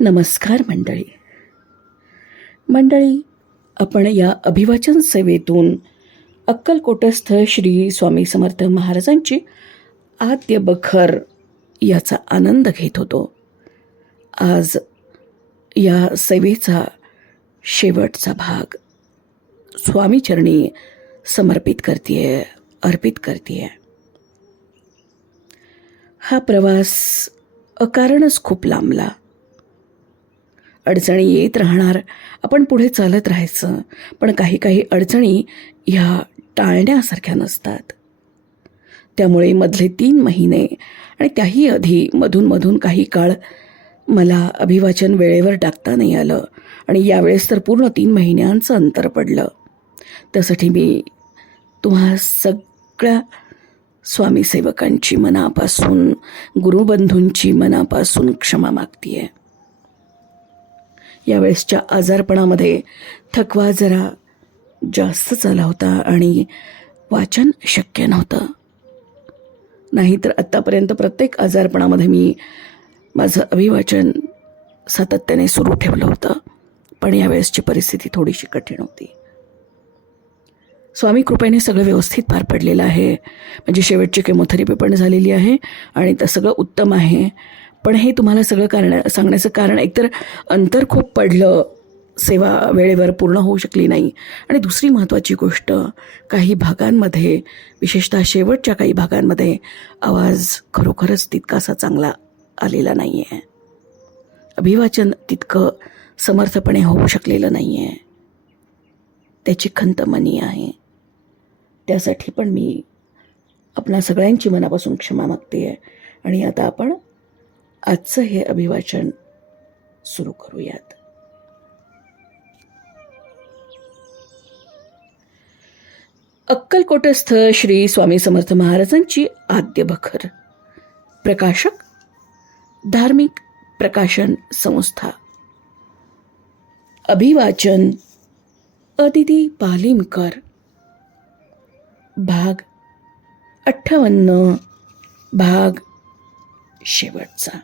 नमस्कार मंडळी, आपण या अभिवाचन सेवेतून अक्कलकोटस्थ श्री स्वामी समर्थ महाराजांची आद्य बखर याचा आनंद घेत होतो. आज या सेवेचा शेवटचा भाग स्वामीचरणी अर्पित करतीये. हा प्रवास अकारणच खूप लांबला. अडचणी येत राहणार, आपण पुढे चालत राहायचं. पण काही अडचणी ह्या टाळण्यासारख्या नसतात. त्यामुळे मधले 3 महिने आणि त्याही आधी मधून काही काळ मला अभिवाचन वेळेवर टाकता नाही आलं आणि यावेळेस तर पूर्ण 3 महिन्यांचं अंतर पडलं. त्यासाठी मी तुम्हा सगळ्या स्वामी सेवकांची मनापासून, गुरुबंधूंची मनापासून क्षमा मागतीये. यावेळेसच्या आजारपणामध्ये थकवा जरा जास्तच आला होता आणि वाचन शक्य नव्हतं. नाहीतर आत्तापर्यंत प्रत्येक आजारपणामध्ये मी माझं अभिवाचन सातत्याने सुरू ठेवलं होतं. पण यावेळेसची परिस्थिती थोडीशी कठीण होती. स्वामी कृपेने सगळं व्यवस्थित पार पडलेलं आहे. म्हणजे शेवटची केमोथेरपी पण झालेली आहे आणि ते सगळं उत्तम आहे. पण हे तुम्हाला सगळं सांगण्याचं कारण एकतर अंतर खूप पडलं, सेवा वेळेवर पूर्ण होऊ शकली नाही, आणि दुसरी महत्त्वाची गोष्ट, काही भागांमध्ये, विशेषतः शेवटच्या काही भागांमध्ये आवाज खरोखरच तितकासा चांगला आलेला नाही आहे. अभिवाचन तितकं समर्थपणे होऊ शकलेलं नाही आहे. त्याची खंत मनी आहे. त्यासाठी पण मी आपणा सगळ्यांची मनापासून क्षमा मागते आहे. आणि आता आपण आजचं हे अभिवाचन सुरू करूयात. अक्कलकोटस्थ श्री स्वामी समर्थ महाराजांची आद्य बखर. प्रकाशक धार्मिक प्रकाशन संस्था. अभिवाचन अदिती पालिमकर. भाग 58. भाग शेवटचा.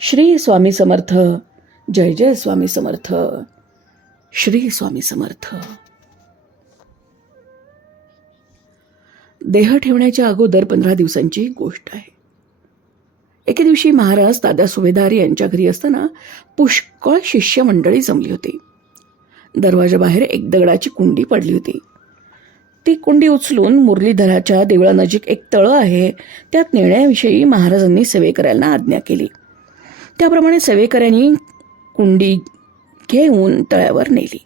श्री स्वामी समर्थ. जय जय स्वामी समर्थ. श्री स्वामी समर्थ. देह ठेवण्याच्या अगोदर 15 दिवसांची गोष्ट आहे. एके दिवशी महाराज दादा सुभेदार यांच्या घरी असताना पुष्कळ शिष्य मंडळी जमली होती. दरवाजाबाहेर एक दगडाची कुंडी पडली होती. ती कुंडी उचलून मुरलीधराच्या देवळानजीक एक तळं आहे त्यात नेण्याविषयी महाराजांनी सेवेकऱ्यांना आज्ञा केली. त्याप्रमाणे सेवेकऱ्यांनी कुंडी घेऊन तळ्यावर नेली.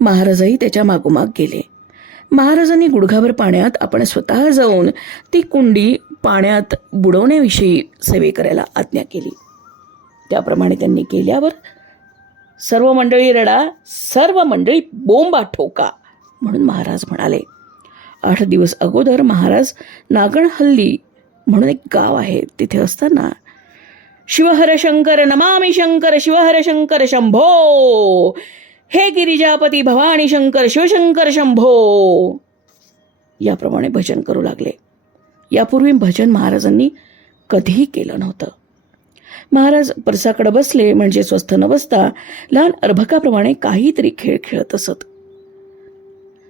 महाराजही त्याच्या मागोमाग गेले. महाराजांनी गुडघाभर पाण्यात आपण स्वतः जाऊन ती कुंडी पाण्यात बुडवण्याविषयी सेवेकऱ्याला आज्ञा केली. त्याप्रमाणे त्यांनी केल्यावर सर्व मंडळी रडा, सर्व मंडळी बोंबा ठोका म्हणून महाराज म्हणाले. 8 दिवस अगोदर महाराज नागणहल्ली म्हणून एक गाव आहे तिथे असताना शिवहर शंकर नमामि शंकर शिवहर शंकर शंभो, हे गिरिजापती भवानी शंकर शिवशंकर शंभो, याप्रमाणे भजन करू लागले. यापूर्वी भजन महाराजांनी कधीही केलं नव्हतं. महाराज परसाकडे बसले म्हणजे स्वस्थ न बसता लहान अर्भकाप्रमाणे काहीतरी खेळ खेळत असत.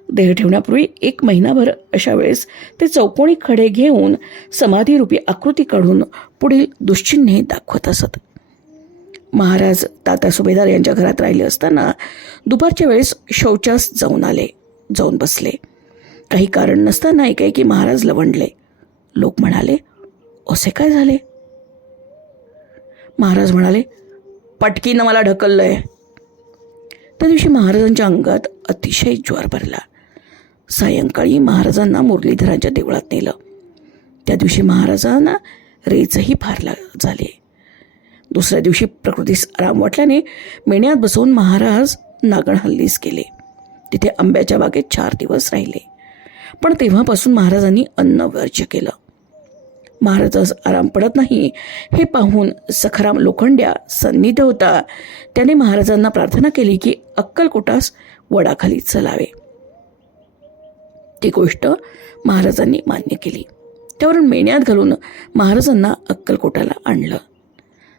देह ठेवण्यापूर्वी 1 महिनाभर अशा वेळेस ते चौकोनी खडे घेऊन समाधीरूपी आकृती काढून पुढील दुश्चिन्हे दाखवत असत. महाराज तात्या सुभेदार यांच्या घरात राहिले असताना दुपारच्या वेळेस शौचास जाऊन बसले. काही कारण नसताना एकाएकी महाराज लवंडले. लोक म्हणाले, असे काय झाले? महाराज म्हणाले, पटकीनं मला ढकललंय. त्या दिवशी महाराजांच्या अंगात अतिशय ज्वर भरला. सायंकाळी महाराजांना मुरलीधरांच्या देवळात नेलं. त्या दिवशी महाराजांना रेचही फार झाले. दुसऱ्या दिवशी प्रकृतीस आराम वाटल्याने मेण्यात बसवून महाराज नागणहल्लीस गेले. तिथे आंब्याच्या बागेत 4 दिवस राहिले. पण तेव्हापासून महाराजांनी अन्न वर्ज्य केलं. महाराजास आराम पडत नाही हे पाहून सखाराम लोखंड्या सन्निध होता. त्याने महाराजांना प्रार्थना केली की अक्कलकोटास वडाखाली चलावे. ती गोष्ट महाराजांनी मान्य केली. त्यावरून मेण्यात घालून महाराजांना अक्कलकोटाला आणलं.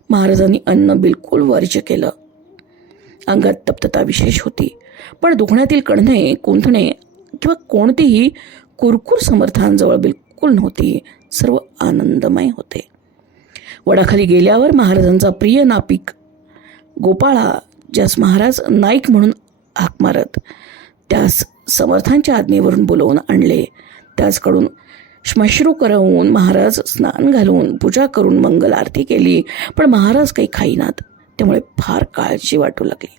महाराजांनी अन्न बिलकुल वर्ज्य केलं. अंगात तप्तता विशेष होती, पण दुखण्यातील कणणे, कुंथणे किंवा कोणतीही कुरकुर समर्थांजवळ बिलकुल नव्हती. सर्व आनंदमय होते. वडाखाली गेल्यावर महाराजांचा प्रिय नापिक गोपाळा, ज्यास महाराज नाईक म्हणून हाक मारत, त्यास समर्थांच्या आज्ञेवरून बोलवून आणले. त्याचकडून श्मश्रू करवून महाराज स्नान घालून पूजा करून मंगल आरती केली. पण महाराज काही खाईनात, त्यामुळे फार काळजी वाटू लागली.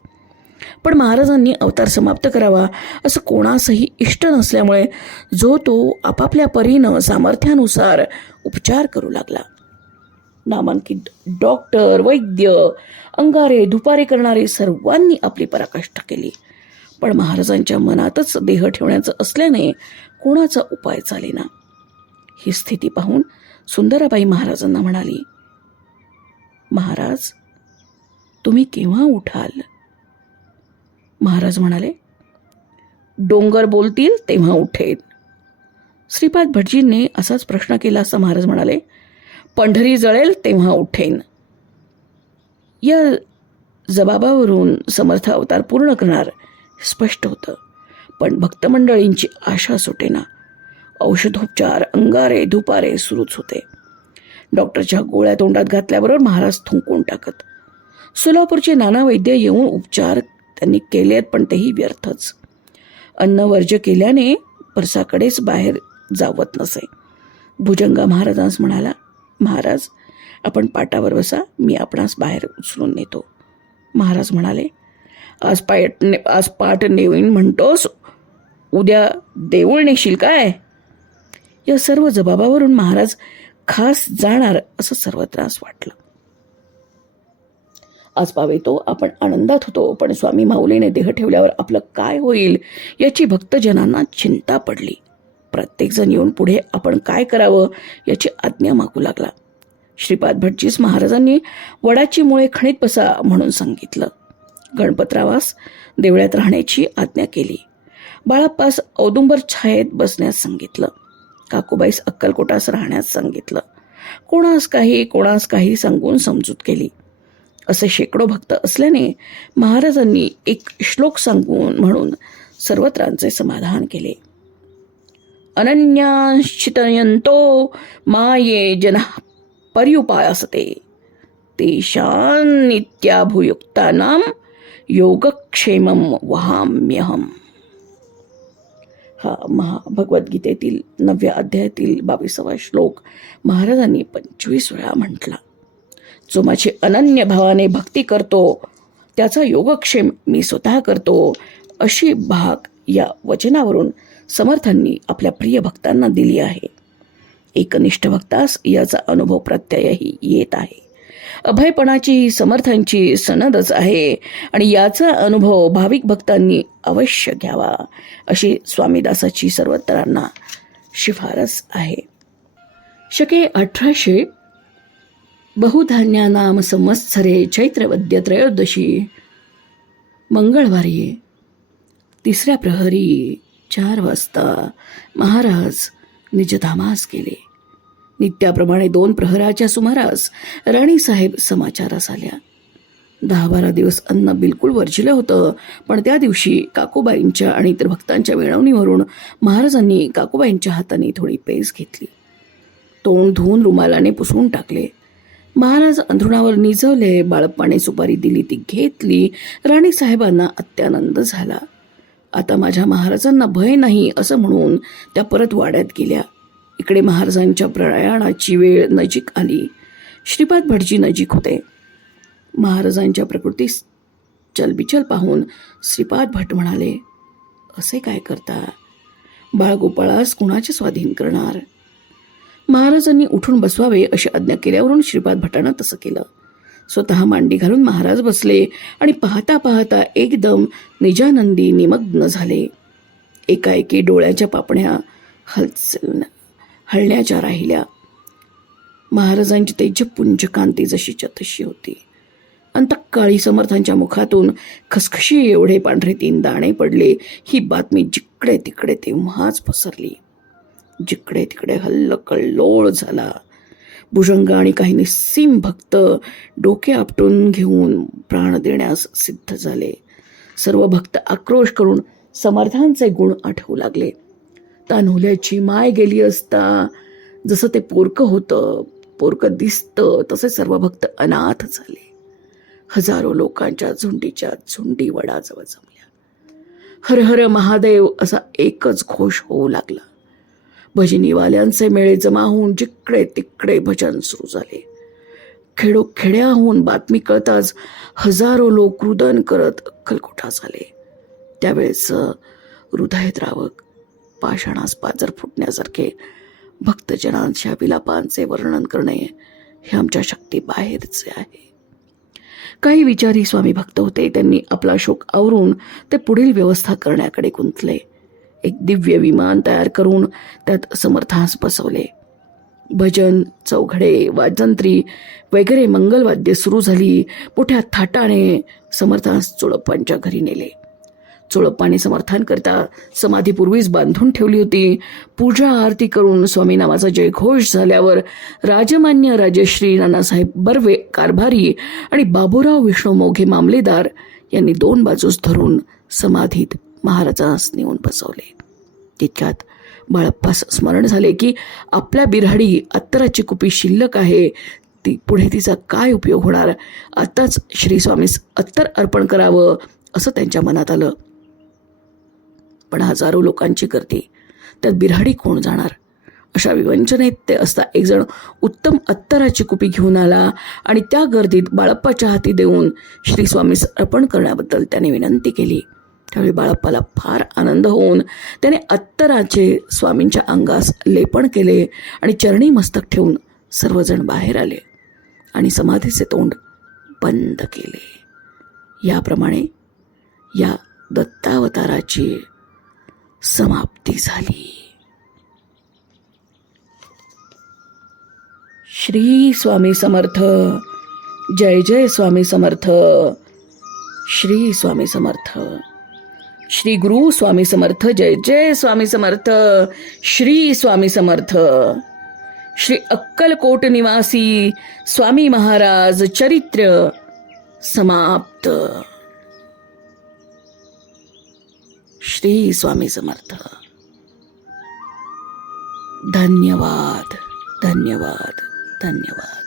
पण महाराजांनी अवतार समाप्त करावा असं कोणासही इष्ट नसल्यामुळे जो तो आपापल्या परीनं सामर्थ्यानुसार उपचार करू लागला. नामांकित डॉक्टर, वैद्य, अंगारे धुपारे करणारे सर्वांनी आपली पराकाष्ठा केली. पण महाराजांच्या मनातच देह ठेवण्याचं असल्याने कोणाचा उपाय चालेना. ही स्थिती पाहून सुंदराबाई महाराजांना म्हणाली, महाराज, तुम्ही केव्हा उठाल? महाराज म्हणाले, डोंगर बोलतील तेव्हा उठेन. श्रीपाद भटजींनी असाच प्रश्न केला असता महाराज म्हणाले, पंढरी जळेल तेव्हा उठेन. या जबाबावरून समर्थ अवतार पूर्ण करणार स्पष्ट होतं. पण भक्तमंडळींची आशा सुटेना. औषधोपचार, अंगारे धुपारे सुरूच होते. डॉक्टरच्या गोळ्या तोंडात घातल्याबरोबर महाराज थुंकून टाकत. सोलापूरचे नाना वैद्य येऊन उपचार त्यांनी केलेत, पण तेही व्यर्थच. अन्न वर्ज्य केल्याने परसाकडेच बाहेर जावत नसे. भुजंगा महाराजांस म्हणाला, महाराज, आपण पाटावर बसा, मी आपणास बाहेर उचलून नेतो. महाराज म्हणाले, आज पाट नेवीन म्हणतोस, उद्या देऊळ नेशील काय? या सर्व जबाबावरून महाराज खास जाणार असं सर्वत्रास वाटलं. आज पावेतो आपण आनंदात होतो, पण स्वामी माऊलीने देह ठेवल्यावर आपलं काय होईल याची भक्तजनांना चिंता पडली. प्रत्येकजण येऊन पुढे आपण काय करावं याची आज्ञा मागू लागला. श्रीपाद भटजीस महाराजांनी वडाची मुळे खणीत बसा म्हणून सांगितलं. गणपतरावास देवळात राहण्याची आज्ञा केली. बाळप्पास औदुंबर छायेत बसण्यास सांगितलं. काकूबाईस अक्कलकोटास राहण्यास सांगितलं. कोणास काही सांगून समजूत केली. असे शेकडो भक्त असल्याने महाराजांनी एक श्लोक सांगून म्हणून सर्वत्रांचे समाधान केले. अनन्याश्चितयन्तो माये जनः पर्युपासते तेषां नित्याभुयुक्तानां योगक्षेमं वहाम्यहम्. हा भगवद्गीतेतील 9व्या अध्यायातील 22वा श्लोक महाराजांनी 25 वेळा म्हटला. जो माझी अनन्य भावाने भक्ती करतो त्याचा योगक्षेम मी स्वतः करतो, अशी भाग या वचनावरून समर्थांनी आपल्या प्रिय भक्तांना दिली आहे. एकनिष्ठ भक्तास याचा अनुभव प्रत्ययही येत आहे. अभयपणाची समर्थांची सनदच आहे आणि याचा अनुभव भाविक भक्तांनी अवश्य घ्यावा, अशी स्वामीदासाची सर्वत्रांना शिफारस आहे. शके 1800 बहुधान्यानाम संवत्सरे चैत्रवद्य त्रयोदशी मंगळवारी 3ऱ्या प्रहरी 4 वाजता महाराज निजधामास गेले. नित्याप्रमाणे 2 प्रहराच्या सुमारास राणीसाहेब समाचारास आल्या. 10-12 दिवस अन्न बिलकुल वर्जिलं होतं, पण त्या दिवशी काकूबाईंच्या आणि इतर भक्तांच्या विनवणीवरून महाराजांनी काकूबाईंच्या हाताने थोडी पेज घेतली. तोंड धुवून रुमालाने पुसून टाकले. महाराज अंथरुणावर निजवले. बाळप्पाने सुपारी दिली, ती घेतली. राणीसाहेबांना अत्यानंद झाला. आता माझ्या महाराजांना भय नाही असं म्हणून त्या परत वाड्यात गेल्या. इकडे महाराजांच्या प्रयाणाची वेळ नजीक आली. श्रीपाद भटजी नजीक होते. महाराजांच्या प्रकृतीस चलबिचल पाहून श्रीपाद भट म्हणाले, असे काय करता? बाळगोपाळास कुणाचे स्वाधीन करणार? महाराजांनी उठून बसवावे अशी आज्ञा केल्यावरून श्रीपाद भटानं तसं केलं. स्वतः मांडी घालून महाराज बसले आणि पाहता पाहता एकदम निजानंदी निमग्न झाले. एकाएकी डोळ्याच्या पापण्या हलण्याच्या राहिल्या. महाराजांची तेजपुंज कांती जशीच्या तशी होती. अंतकाळी समर्थांच्या मुखातून खसखशी एवढे पांढरे 3 दाणे पडले. ही बातमी जिकडे तिकडे तेव्हाच पसरली. जिकडे तिकडे हल्लकल्लोळ झाला. भुजंग आणि काही निस्सीम भक्त डोके आपटून घेऊन प्राण देण्यास सिद्ध झाले. सर्व भक्त आक्रोश करून समर्थांचे गुण आठवू लागले. तान्हुल्याची माय गेली असता जसं ते पोरकं होतं, पोरकं दिसतं, तसे सर्व भक्त अनाथ झाले. हजारो लोकांच्या झुंडीच्या झुंडी वडाजवळ जमल्या. हर हर महादेव असा एकच घोष होऊ लागला. भजनीवाल्यांचे मेळे जमा होऊन जिकडे तिकडे भजन सुरू झाले. खेड्याहून बातमी कळताच हजारो लोक रुदन करत अक्कलकोटा झाले. त्यावेळेस हृदयद्रावक पाषाणास पाजर फुटण्यासारखे भक्तजनांच्या विलापांचे वर्णन करणे हे आमच्या शक्तीबाहेरचे आहे. काही विचारी स्वामी भक्त होते. त्यांनी आपला शोक आवरून ते पुढील व्यवस्था करण्याकडे गुंतले. एक दिव्य विमान तयार करून त्यात समर्थांस बसवले. भजन, चौघडे, वाजंत्री वगैरे मंगलवाद्य सुरू झाली. मोठ्या थाटाने समर्थांस चोळप्पांच्या घरी नेले. चोळप्पाने समर्थांकरता समाधीपूर्वीच बांधून ठेवली होती. पूजा आरती करून स्वामी नामाचा जयघोष झाल्यावर राजमान्य राजश्री नानासाहेब बर्वे कारभारी आणि बाबूराव विष्णू मोघे मामलेदार यांनी 2 बाजूस धरून समाधीत महाराजांस नेऊन बसवले. तितक्यात बाळप्पास स्मरण झाले की आपल्या बिऱ्हाडी अत्तराची कुपी शिल्लक आहे. ती पुढे तिचा काय उपयोग होणार, आताच श्री स्वामीस अत्तर अर्पण करावं असं त्यांच्या मनात आलं. पण हजारो लोकांची गर्दी, त्यात बिऱ्हाडी कोण जाणार? अशा विवंचनेत ते असता एक जण उत्तम अत्तराची कुपी घेऊन आला आणि त्या गर्दीत बाळप्पाच्या हाती देऊन श्री स्वामीस अर्पण करण्याबद्दल त्याने विनंती केली. त्यावेळी बाळप्पाला फार आनंद होऊन त्याने अत्तराचे स्वामींच्या अंगास लेपण केले आणि चरणी मस्तक ठेवून सर्वजण बाहेर आले आणि समाधीचे तोंड बंद केले. याप्रमाणे या दत्तावताराची समाप्ती झाली. श्री स्वामी समर्थ. जय जय स्वामी समर्थ. श्री स्वामी समर्थ. श्री गुरु स्वामी समर्थ. जय जय स्वामी समर्थ. श्री स्वामी समर्थ. श्री अक्कलकोट निवासी स्वामी महाराज चरित्र समाप्त. श्री स्वामी समर्थ. धन्यवाद, धन्यवाद, धन्यवाद.